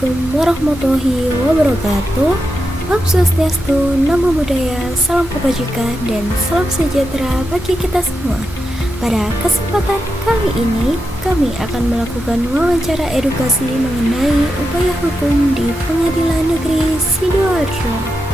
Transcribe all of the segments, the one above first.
Assalamualaikum warahmatullahi wabarakatuh. Om Swastiastu, Namo Buddhaya, salam kebajikan dan salam sejahtera bagi kita semua. Pada kesempatan kali ini, kami akan melakukan wawancara edukasi mengenai upaya hukum di Pengadilan Negeri Sidoarjo.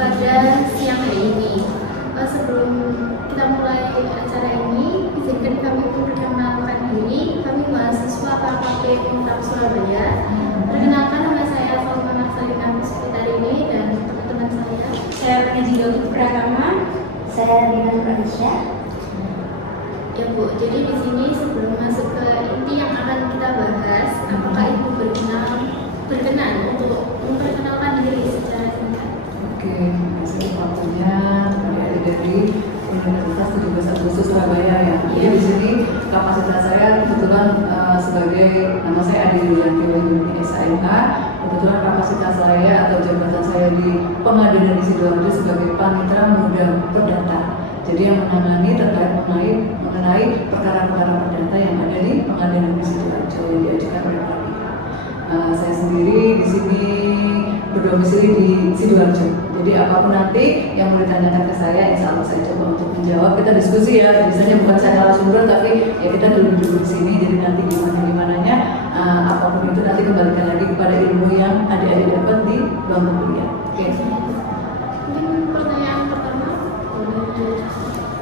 Pada siang hari ini. Sebelum kita mulai acara ini, izinkan kami untuk perkenalkan diri. Kami mahasiswa KKP Untab Surabaya. Perkenalkan, nama saya Salma Salina Puspitarini dan teman-teman saya Panji Daud Pratama, saya Nina Pranisya. Ya Bu, jadi di sini sebelum masuk ke inti yang akan kita bahas, apakah Ibu berkenan untuk memperkenalkan diri secara singkat? Oke, terima kasih waktunya adik-adik dari Universitas 17 Agustus Surabaya ya. Jadi di sini kapasitas saya kebetulan sebagai nama saya Adi Yulianti Wahyuni SIMH. Kebetulan kapasitas saya atau jabatan saya di Pengadilan Negeri Sidoarjo sebagai Panitra Muda Perdata. Jadi yang menangani terkait mengenai perkara-perkara perdata yang ada di Pengadilan Negeri Sidoarjo yang diajukan oleh Pradita. Saya sendiri di sini berdomisili di Sidoarjo. Jadi apapun nanti yang mau ditanyakan ke saya, insya Allah saya coba untuk menjawab. Kita diskusi ya, biasanya bukan saya narasumber, tapi ya kita duduk di sini. Jadi nanti gimana-gimananya, apapun itu nanti kembalikan lagi kepada ilmu yang adik-adik dapat di bangku kuliah. Oke. Mungkin pertanyaan pertama,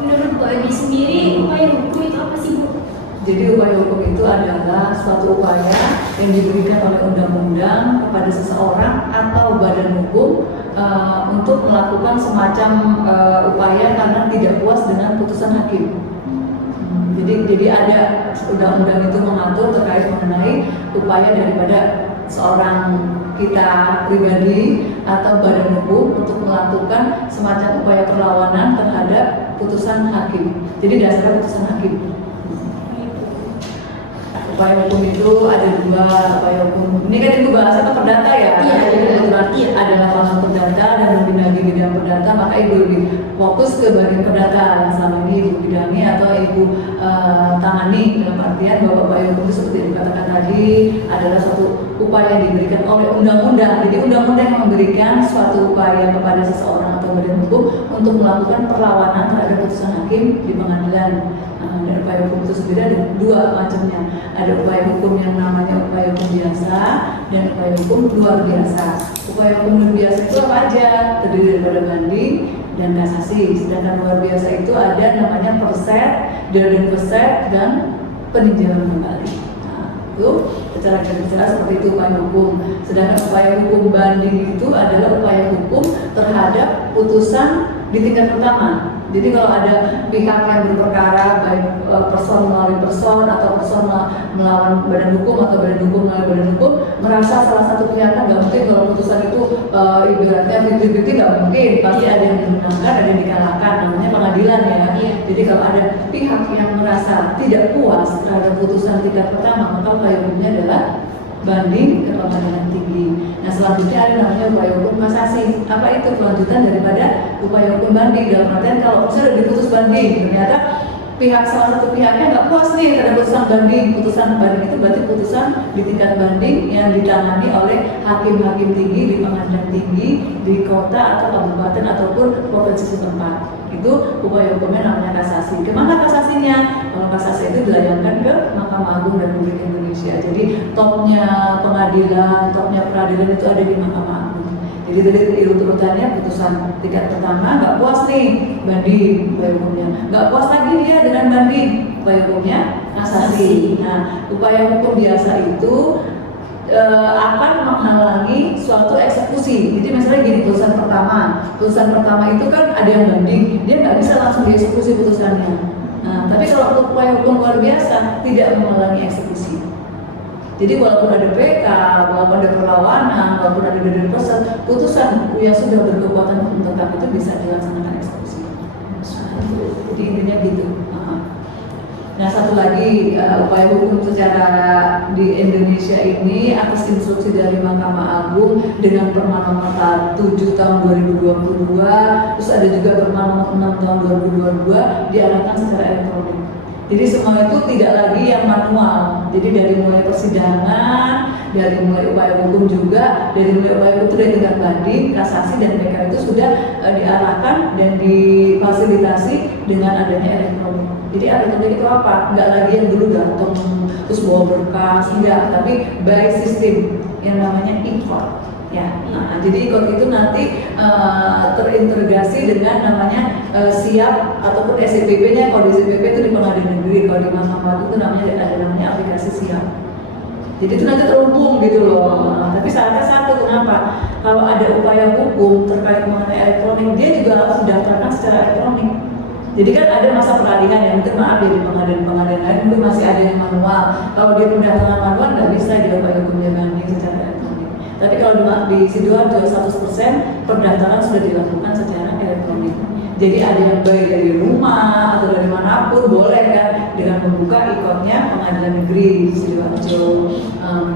Menurut Bu Adi sendiri, upaya hukum itu apa sih Bu? Jadi upaya hukum itu adalah suatu upaya yang diberikan oleh undang-undang kepada seseorang atau badan hukum untuk melakukan semacam upaya karena tidak puas dengan putusan hakim. Jadi ada undang-undang itu mengatur terkait mengenai upaya daripada seorang kita pribadi atau badan hukum untuk melakukan semacam upaya perlawanan terhadap putusan hakim. Jadi dasarnya putusan hakim. Upaya hukum itu ada dua upaya hukum. Ini kan itu bahasanya perdata ya. Iya. Jadi kebetulan ada lapangan perdata dan lebih lagi bidang perdata, maka ibu lebih fokus ke bagian perdata yang selama ini ibu bidangi atau ibu tangani, dalam artian bahwa upaya hukum itu seperti dikatakan tadi adalah suatu upaya yang diberikan oleh undang-undang. Jadi undang-undang yang memberikan suatu upaya kepada seseorang atau badan hukum untuk melakukan perlawanan terhadap putusan hakim di pengadilan. Dan upaya hukum itu sendiri ada dua macamnya. Ada upaya hukum yang namanya upaya hukum biasa dan upaya hukum luar biasa. Upaya hukum luar biasa itu apa aja? Terdiri daripada banding dan kasasi. Sedangkan luar biasa itu ada namanya perset, deradin perset, dan peninjauan kembali. Nah, itu secara garis seperti itu upaya hukum. Sedangkan upaya hukum banding itu adalah upaya hukum terhadap putusan di tingkat pertama. Jadi kalau ada pihak yang berperkara, baik person melalui person atau person melawan badan hukum atau badan hukum melalui badan hukum, merasa salah satu pihaknya nggak mungkin kalau putusan itu ibaratnya 50-50 nggak mungkin, pasti ada yang dimenangkan, ada yang dikalahkan, namanya pengadilan ya. Jadi kalau ada pihak yang merasa tidak puas terhadap putusan tingkat pertama, maka upaya hukumnya adalah banding ke pengadilan tinggi. Nah selanjutnya ada namanya upaya hukum kasasi. Apa itu kelanjutan daripada upaya hukum banding? Dalam artian kalau sudah diputus banding, ternyata salah satu pihaknya nggak puas nih terhadap putusan banding. Putusan banding itu berarti putusan di tingkat banding yang ditangani oleh hakim-hakim tinggi di pengadilan tinggi di kota atau kabupaten ataupun provinsi setempat. Itu upaya hukumnya namanya kasasi. Kemana kasasinya? Kalau kasasi itu dilayangkan ke Mahkamah Agung Republik Indonesia. Jadi topnya pengadilan, topnya peradilan itu ada di Mahkamah Agung. Jadi dari urutannya putusan tingkat pertama nggak puas nih banding upaya hukumnya, nggak puas lagi dia dengan banding upaya hukumnya kasasi. Nah upaya hukum biasa itu akan menghalangi suatu eksekusi. Jadi misalnya gini, putusan pertama itu kan ada yang banding, dia nggak bisa langsung dieksekusi putusannya. Nah, tapi kalau untuk upaya hukum luar biasa tidak menghalangi eksekusi. Jadi walaupun ada PK, walaupun ada perlawanan, walaupun ada deradin perset, putusan yang sudah berkekuatan hukum tetap itu bisa dilaksanakan eksekusi. Nah, jadi intinya gitu. Nah, satu lagi upaya hukum secara di Indonesia ini atas instruksi dari Mahkamah Agung dengan Perma nomor 7 tahun 2022, terus ada juga Perma nomor 6 tahun 2022 diarahkan secara elektronik. Jadi semua itu tidak lagi yang manual. Jadi dari mulai persidangan, dari mulai upaya hukum juga, dari mulai upaya hukum itu dari tingkat banding, kasasi dan PK itu sudah diarahkan dan difasilitasi dengan adanya elektronik. Jadi elektronik itu apa? Nggak lagi yang dulu datang terus bawa berkas, enggak, tapi by system yang namanya e-court. Ya, nah, jadi e-court itu nanti terintegrasi dengan namanya siap ataupun SCPP-nya. Kalau di SCPP itu di pengadilan negeri, kalau di Mahkamah Agung itu ada namanya aplikasi siap. Jadi itu nanti terhubung gitu loh. Tapi syaratnya satu, kenapa? Kalau ada upaya hukum terkait mengenai elektronik, dia juga harus didaftarkan secara elektronik. Jadi kan ada masa peralihan ya, mungkin maaf ya di pengadilan lain mungkin masih ada yang manual. Kalau dia pendaftaran manual nggak bisa dia upaya hukumnya banding secara elektronik. Tapi kalau di Sidoarjo 100% pendaftaran sudah dilakukan secara elektronik. Jadi ada yang baik dari rumah atau dari manapun boleh kan dengan membuka e-courtnya pengadilan negeri Sidoarjo,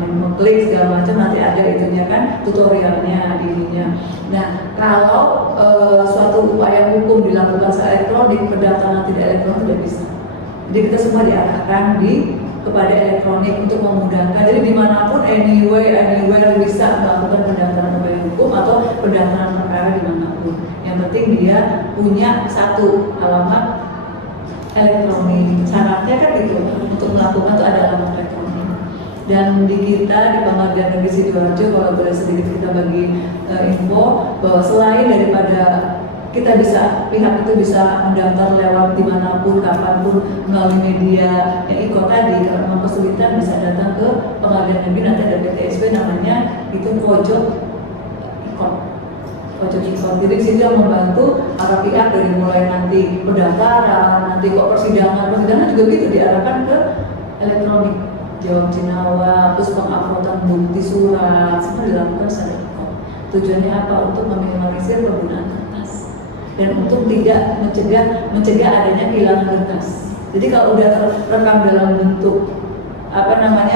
mengklik segala macam, nanti ada itunya kan tutorialnya ininya. Nah, kalau suatu upaya hukum dilakukan secara elektronik, pendaftaran tidak elektronik tidak bisa. Jadi kita semua diarahkan kepada elektronik untuk memudahkan. Jadi dimanapun, anywhere bisa melakukan pendaftaran upaya hukum atau pendaftaran perkara dimanapun. Yang penting dia punya satu alamat elektronik. Syaratnya kan itu untuk melakukan itu ada alamat elektronik. Dan di kita di Pengadilan Negeri Sidoarjo, kalau boleh sedikit kita bagi info bahwa selain daripada kita pihak itu bisa mendaftar lewat dimanapun, kapanpun melalui media yang e-court tadi. Kalau memang kesulitan bisa datang ke Pengadilan Negeri, nanti ada PTSP namanya itu pojok e-court. Jadi situ yang membantu para pihak dari mulai nanti pendaftaran, nanti kok persidangan juga gitu diarahkan ke elektronik, jawab jenawab, terus penguploadan bukti surat, semua dilakukan secara e-court. Tujuannya apa? Untuk meminimalisir penggunaan kertas dan untuk tidak mencegah adanya kehilangan berkas. Jadi kalau udah terekam dalam bentuk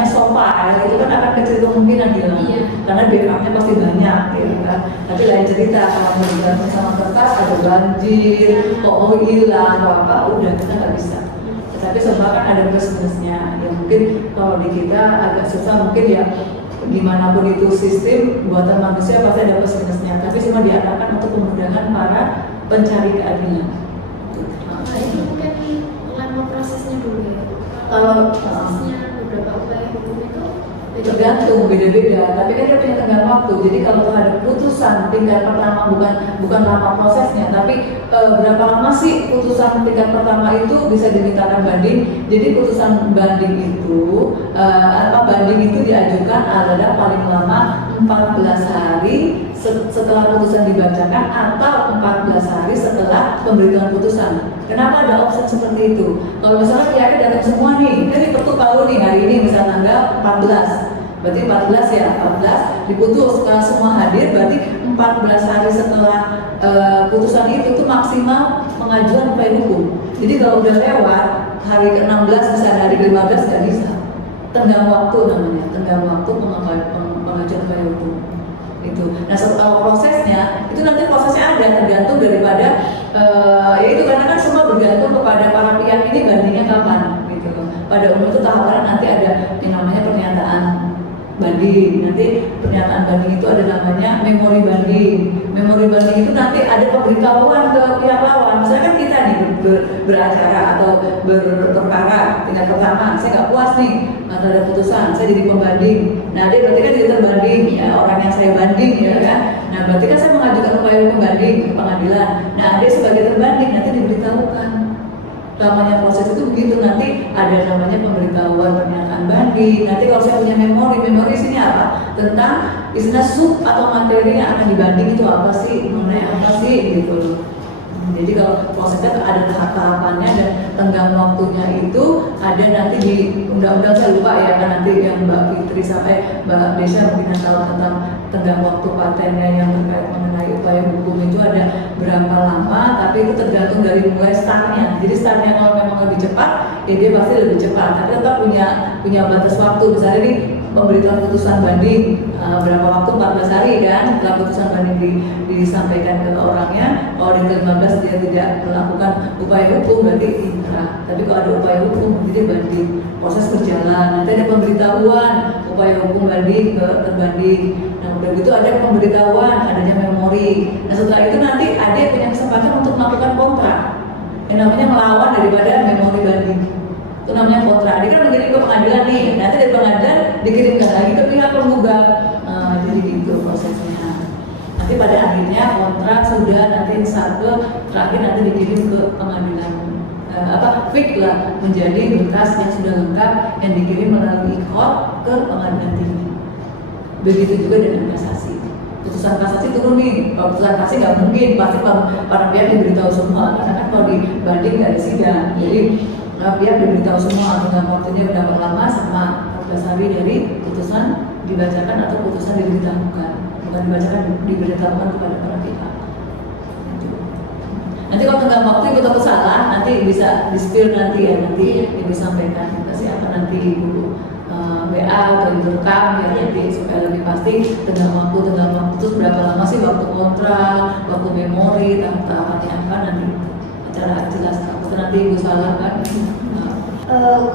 sofa itu kan akan kecil kemungkinan hilang, karena backupnya pasti banyak gitu kan. Tapi lain cerita kalau menggunakan sama kertas ada banjir, kok mau hilang apa udah kita nggak bisa. Tapi semua kan ada plus-plusnya. Ya mungkin kalau di kita agak susah mungkin ya, dimanapun itu sistem buatan manusia pasti ada plus-plusnya. Tapi semua diarahkan untuk kemudahan para pencari keadilan. Ini mungkin lama prosesnya dulu ya. Kalau prosesnya beberapa upaya hukum itu tergantung beda-beda, tapi kan dia punya tenggang waktu. Jadi kalau ada putusan tingkat pertama, bukan lama prosesnya, tapi berapa lama sih putusan tingkat pertama itu bisa dimintakan banding. Jadi putusan banding itu banding itu diajukan adalah paling lama 14 hari setelah putusan dibacakan atau 14 hari setelah pemberitahuan putusan. Kenapa ada opsi seperti itu? Kalau misalnya pihaknya datang semua nih, kan diketuk palu nih hari ini misalnya tanggal 14, berarti 14 ya, 14 diputus. Setelah semua hadir berarti 14 hari setelah putusan itu maksimal pengajuan upaya hukum. Jadi kalau udah lewat hari ke-16 misalnya hari ke-15 nggak bisa. Tenggang waktu namanya, tenggang waktu pengajuan upaya hukum. Itu. Nah, soal prosesnya itu nanti prosesnya ada tergantung daripada yaitu karena kan semua bergantung kepada para pihak ini bandingnya kapan gitu. Pada umumnya itu tahapan nanti ada yang namanya pernyataan banding. Nanti pernyataan banding itu ada namanya memori banding. Memori banding itu nanti ada pemberitahuan ke pihak lawan. Misalnya kan kita nih beracara atau berperkara tingkat pertama, saya nggak puas nih terhadap putusan, saya jadi pembanding. Nah, dia berarti kan jadi terbanding ya, orang yang saya banding ya kan. Nah, berarti kan saya mengajukan upaya hukum banding ke pengadilan. Nah, dia sebagai terbanding nanti diberitahukan. Namanya proses itu begitu, nanti ada namanya pemberitahuan pernyataan banding. Nanti kalau saya punya memori sini apa? Tentang istilah sub atau materi yang akan dibanding itu apa sih, mengenai apa sih gitu. Jadi kalau prosesnya ada tahap-tahapannya dan tenggang waktunya itu ada nanti di undang-undang, saya lupa ya kan, nanti yang Mbak Fitri sampai Mbak Desya mungkin tahu tentang tenggang waktu patennya yang terkait mengenai upaya hukum itu ada berapa lama. Tapi tapi itu tergantung dari mulai startnya. Jadi startnya kalau memang lebih cepat, ya dia pasti lebih cepat. Tapi tetap punya batas waktu. Misalnya nih pemberitaan putusan banding berapa waktu, 14 hari kan setelah putusan banding disampaikan ke orangnya. Kalau di ke-15 dia tidak melakukan upaya hukum berarti inkrah. Tapi kalau ada upaya hukum jadi banding, proses berjalan. Nanti ada pemberitahuan upaya hukum banding ke terbanding. Nah udah gitu ada pemberitahuan, adanya memori. Nah setelah itu nanti ada yang punya kesempatan untuk melakukan kontra. Yang namanya melawan daripada memori banding. Itu namanya kontra. Dia kan mengirim ke pengadilan nih, nanti dari pengadilan dikirimkan lagi ke pihak penggugat. Jadi gitu prosesnya. Nanti pada akhirnya kontrak sudah nanti insarke terakhir nanti dikirim ke pengadilan fix lah menjadi berkas yang sudah lengkap yang dikirim melalui ikot ke pengadilan tinggi. Begitu juga dengan kasasi. Putusan kasasi turun nih, kalau putusan kasasi nggak mungkin pasti para pihak diberitahu semua karena kan kalau dibanding dari sidang, jadi pihak diberitahu semua dengan waktunya berapa lama sama 14 hari dari putusan dibacakan atau putusan diberitahukan, bukan diberitahukan kepada para pihak. Nanti kalau tengah waktu ikut atau salah, nanti bisa di-spill nanti ya, nanti ibu sampaikan siapa nanti ibu WA atau ibu rekam ya nanti supaya lebih pasti tengah waktu terus berapa lama sih waktu kontrak, waktu memori, tahap-tahapannya apa nanti acara jelas aku nanti ibu salah kan.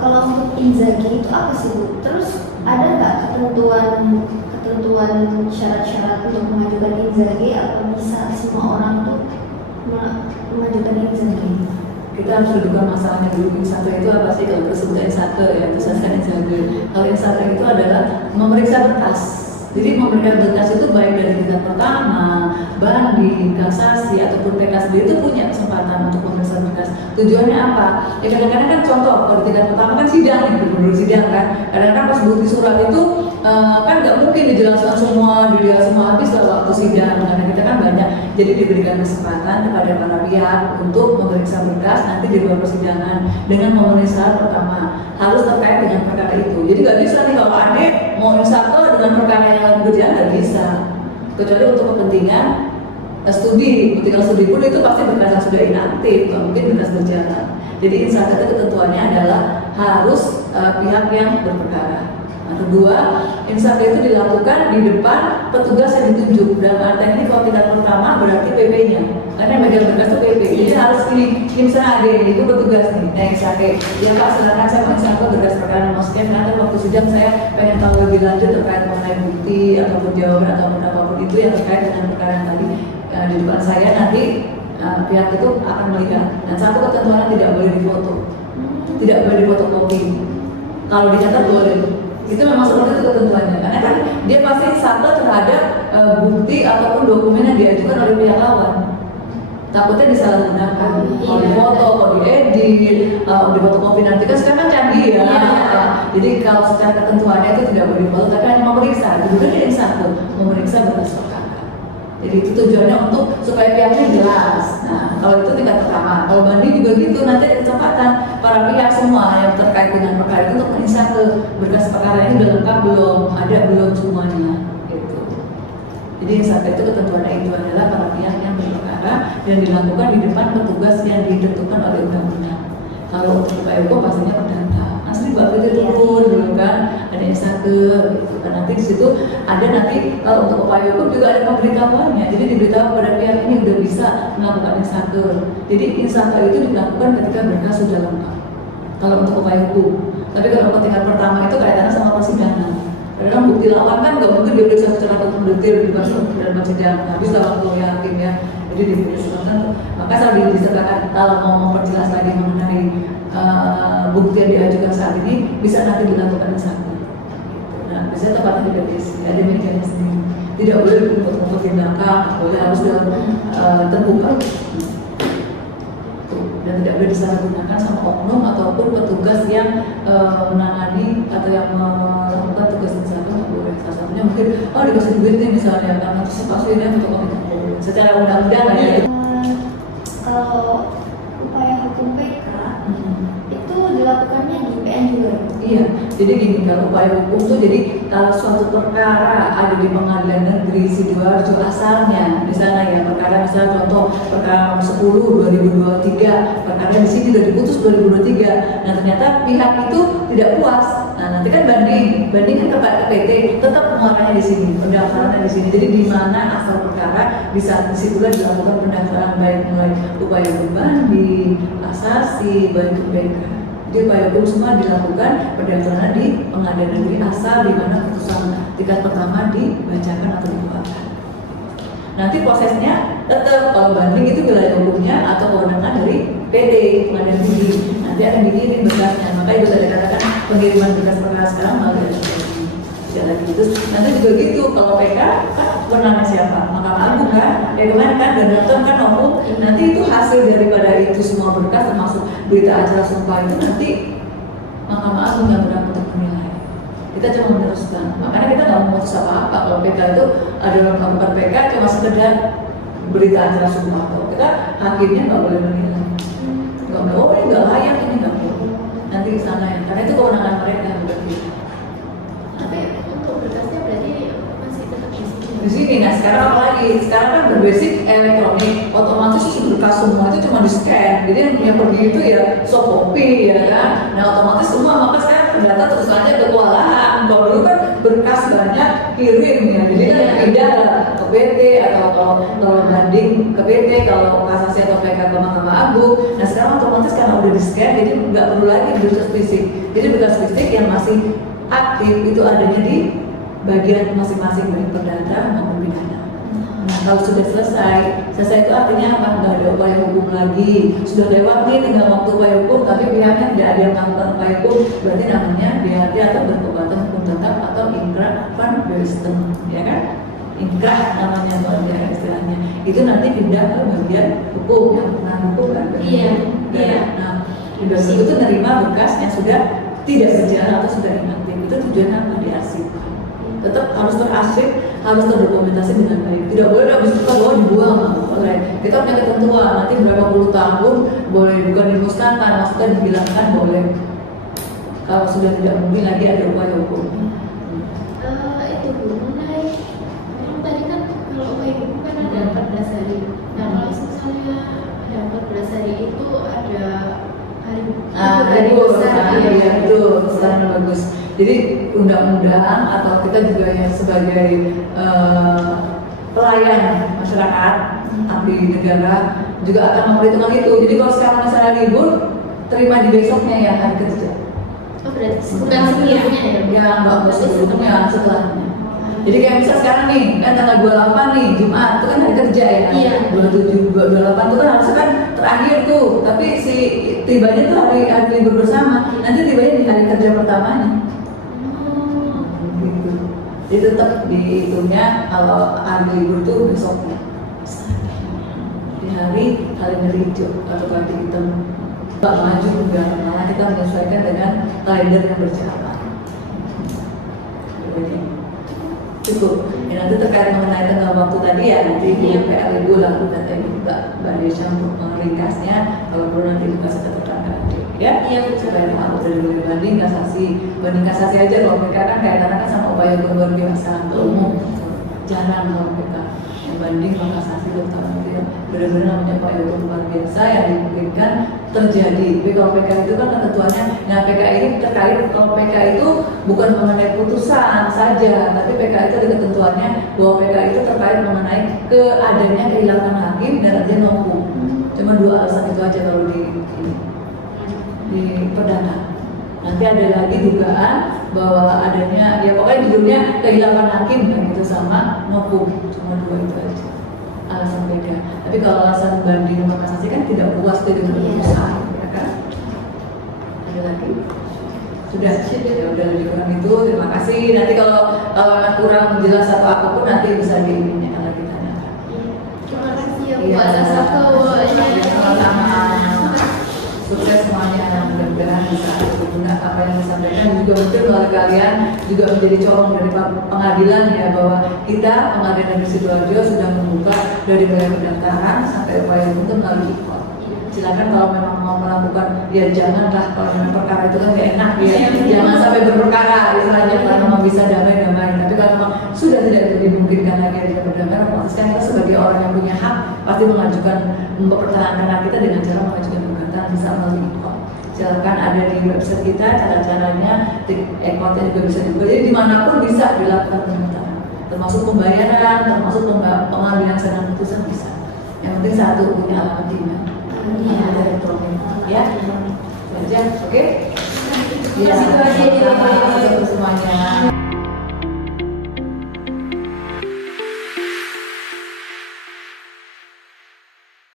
Kalau untuk inzaghi itu apa sih Bu? Terus ada nggak ketentuan syarat-syarat untuk mengajukan inzaghi atau bisa semua orang tuh mengajukan inzaghi? Kita harus dudukan masalahnya dulu. Insake itu apa sih? Kalau kita sebut insake ya, teruskan insake. Kalau insake itu adalah memeriksa berkas. Jadi memeriksa berkas itu baik dari tingkat pertama, banding, kasasi ataupun PK sendiri itu punya kesempatan untuk memeriksa berkas. Tujuannya apa? Ya kadang-kadang kan contoh kalau di tingkat pertama kan sidang nih, benar sidang kan. Kadang-kadang pas bukti surat itu kan nggak mungkin dijelaskan semua, dilihat semua habis dalam waktu sidang karena kita kan banyak. Jadi diberikan kesempatan kepada para pihak untuk memeriksa berkas nanti di luar persidangan dengan memenuhi syarat pertama harus terkait dengan perkara itu. Jadi nggak bisa nih kalau adik mau insake dengan perkara yang lagi berjalan nggak bisa, kecuali untuk kepentingan studi. Ketika studi pun itu pasti berkas yang sudah inaktif, nggak mungkin berkas berjalan. Jadi insake itu ketentuannya adalah harus pihak yang berperkara. Nah, kedua, insake itu dilakukan di depan petugas yang ditunjuk. Dalam artian ini kalau tingkat pertama berarti PP-nya, karena yang bagian berkas itu PP. Jadi harus ini misalnya ada itu petugas nih, insake. Ya Pak, silakan saya mau insake berkas perkara maksudnya nanti waktu sidang saya pengen tahu lebih lanjut terkait mengenai bukti ataupun jawaban ataupun apapun itu yang terkait dengan perkara yang tadi di depan saya nanti pihak itu akan melihat. Dan satu ketentuannya tidak boleh difoto, tidak boleh difotokopi. Kalau dicatat boleh. Itu memang seperti itu ketentuannya, karena kan dia pasti satu terhadap bukti ataupun dokumen yang diajukan oleh pihak lawan. Takutnya disalahgunakan, kalau difoto, kalau diedit, difotokopi nanti kan sekarang canggih ya. Jadi kalau secara ketentuannya itu tidak boleh difoto, tapi hanya memeriksa. Kemudian yang satu memeriksa berkas perkara. Jadi itu tujuannya untuk supaya pihaknya jelas. Nah, kalau itu tingkat pertama. Kalau banding juga gitu, nanti ada kesempatan para pihak semua yang terkait dengan perkara itu untuk menginsake berkas perkara ini udah lengkap belum, ada belum semuanya. Gitu. Jadi insake itu ketentuannya itu adalah para pihak yang berperkara dan dilakukan di depan petugas yang ditentukan oleh undang-undang. Kalau untuk upaya hukum pastinya perdata. Asli baru itu turun dulu kan, ada insake gitu kan. Nanti di situ ada nanti kalau untuk upaya hukum juga ada pemberitahuannya. Jadi diberitahu pada pihak ini udah bisa melakukan insake. Jadi insake itu dilakukan ketika berkas sudah lengkap. Kalau untuk upaya hukum. Tapi kalau tingkat pertama itu kaitannya sama persidangan. Karena bukti lawan kan nggak mungkin diperiksa secara detail di dalam persidangan. Habis lah waktu hakim ya. Jadi diperiksakan. Maka saya disertakan kalau mau memperjelas lagi mengenai bukti yang diajukan saat ini bisa nanti dilakukan insake. Nah, biasanya tempatnya di PPSI, ada mekanisme sendiri. Tidak boleh diumpet-umpet di belakang, boleh harus terbuka. Dan tidak boleh disalahgunakan sama oknum ataupun petugas yang menangani atau yang melakukan tugas insake nggak boleh. Salah satunya mungkin dikasih duit nih misalnya karena kasusnya untuk secara undang-undang ya. Kalau upaya hukum PK itu dilakukannya di PN juga. Iya, jadi gini, kalau upaya hukum tuh jadi kalau suatu perkara ada di pengadilan negeri Sidoarjo asalnya, misalnya ya perkara misalnya contoh perkara nomor 10 2023, perkara di sini sudah diputus 2023, nah ternyata pihak itu tidak puas, nah nanti kan banding kan ke PT, tetap muaranya di sini, pendaftarannya di sini, jadi di mana asal perkara bisa disitulah dilakukan pendaftaran baik mulai upaya banding, kasasi, baik PK. Jadi upaya hukum semua dilakukan pendaftaran di pengadilan negeri asal di mana putusan tingkat pertama dibacakan atau dikeluarkan. Nanti prosesnya tetap kalau banding itu wilayah hukumnya atau kewenangan dari PD pengadilan negeri. Nanti akan dikirim berkasnya. Maka ibu tadi katakan pengiriman berkas perkara sekarang melalui tidak lagi itu. Nanti juga gitu kalau PK kan kewenangan siapa? Mahkamah Agung kan? Kemarin kan dan datang kan hukum. Nanti itu hasil daripada itu semua berkas termasuk berita acara sumpah itu nanti Mahkamah Agung yang berhak untuk menilai. Kita cuma meneruskan. Makanya kita nggak memutus apa-apa. Kalau PK itu adalah melakukan PK cuma sekedar berita acara sumpah. Kalau kita hakimnya nggak boleh menilai. Nggak boleh. Oh ini nggak layak ini nggak boleh. Nanti ke sana ya. Karena itu kewenangan mereka yang berbeda. Tapi untuk berkasnya berarti masih tetap di sini. Di sini, nah sekarang apa lagi? Sekarang kan berbasis elektronik, otomatis berkas semua itu cuma di scan. Jadi yang pergi itu ya soft copy ya kan. Nah otomatis semua maka sekarang data terus aja ke kewalahan. Kalau dulu kan berkas banyak kirim ya, jadi kan pindah ke PT atau kalau banding ke PT, kalau kasasi atau PK ke Mahkamah Agung. Nah sekarang otomatis karena udah di scan, jadi nggak perlu lagi berkas fisik. Jadi berkas fisik yang masih aktif itu adanya di bagian masing-masing dari perdata maupun pidana. Nah kalau sudah selesai itu artinya apa? Nggak ada upaya hukum lagi. Sudah lewat nih tinggal waktu upaya hukum, tapi pihaknya tidak ada yang melakukan upaya hukum, berarti namanya BHT atau berkekuatan hukum tetap atau inkrah van besten, ya kan? Inkrah namanya bagian istilahnya. Itu nanti pindah ke bagian hukum yang pernah hukum kan? Iya. Nah di bagian itu nerima berkas yang sudah tidak berjalan atau sudah inaktif. Itu tujuannya apa? Diarsipkan. Tetap harus terarsip, harus terdokumentasi dengan baik. Tidak boleh habis itu kalau dibuang, nggak boleh. Kita punya ketentuan, nanti berapa puluh tahun boleh bukan dimusnahkan, maksudnya dihilangkan boleh. Kalau sudah tidak mungkin lagi ada upaya hukum. Itu Bu, mengenai tadi kan kalau upaya hukum kan ada 14 hari. Nah kalau misalnya ada 14 hari itu ada hari besar, ya betul, sekarang bagus. Jadi undang-undang atau kita juga yang sebagai pelayan masyarakat, abdi negara juga akan memperhitungkan itu. Jadi kalau sekarang misalnya libur, terima di besoknya ya hari kerja. Oh berarti bukan sebelumnya ya? Ya nggak sebelumnya, setelahnya. Jadi kayak misal sekarang nih, kan tanggal 28 nih, Jumat, itu kan hari kerja ya kan? Iya. 27, 28 itu kan harusnya kan terakhir tuh, tapi si tibanya tuh hari libur bersama, nanti tibanya di hari kerja pertamanya. Gitu. Jadi tetap dihitungnya kalau hari libur tuh besoknya. Di hari kalender hijau atau kalender hitam. Nggak maju enggak, malah kita menyesuaikan dengan kalender yang berjalan. Cukup. Ya, nanti terkait mengenai tengah waktu tadi ya nanti PR Ibu lakukan tadi Mbak Desya untuk meringkasnya. Kalau perlu nanti Ibu kasih catatan ya. Iya. Supaya tahu dari mulai banding kasasi aja kalau mereka kan kaitannya kan sama upaya hukum luar biasa umum. Jarang kalau mereka yang banding kalau kasasi terutama itu benar-benar namanya upaya hukum luar biasa yang dimungkinkan terjadi. Tapi kalau PK itu kan ketentuannya, nah PK ini terkait kalau PK itu bukan mengenai putusan saja, tapi PK itu ada ketentuannya bahwa PK itu terkait mengenai keadanya kehilangan hakim dan adanya hukum. Cuma dua alasan itu aja kalau di perdata. Nanti ada lagi dugaan bahwa adanya ya pokoknya judulnya kehilangan hakim dan itu sama hukum, cuma dua itu aja alasan beda. Tapi kalau alasan banding sama kasasi kan tidak puas dengan putusan, ya kan? Ada lagi? Sudah, ya udah lebih kurang itu. Terima kasih. Nanti kalau kurang jelas atau apapun nanti bisa diinginnya kalau kita tanyakan. Terima kasih ya Bu atas waktunya. Sama-sama. Sukses semuanya. Mudah-mudahan bisa berguna apa yang disampaikan juga mungkin oleh kalian juga menjadi corong dari pengadilan ya bahwa kita pengadilan negeri Sidoarjo sudah membuka dari mulai pendaftaran sampai upaya hukum melalui e-court. silakan kalau memang mau melakukan, ya janganlah kalau memang perkara itu kan gak enak ya, jangan sampai berperkara istilahnya, kalau memang bisa damai-damai. Tapi kalau memang sudah tidak dimungkinkan lagi tidak berdamai, otomatis kan kita sebagai orang yang punya hak pasti mengajukan, mempertahankan hak kita dengan cara mengajukan gugatan, bisa melalui e-court. Silakan ada di website kita cara-caranya, e-courtnya juga bisa dibuat, jadi dimanapun bisa dilakukan pemerintahan, termasuk pembayaran, termasuk pengambilan sedang putusan bisa. Yang penting satu, punya alamat email, elektronik, ya. Saja, oke? Ya,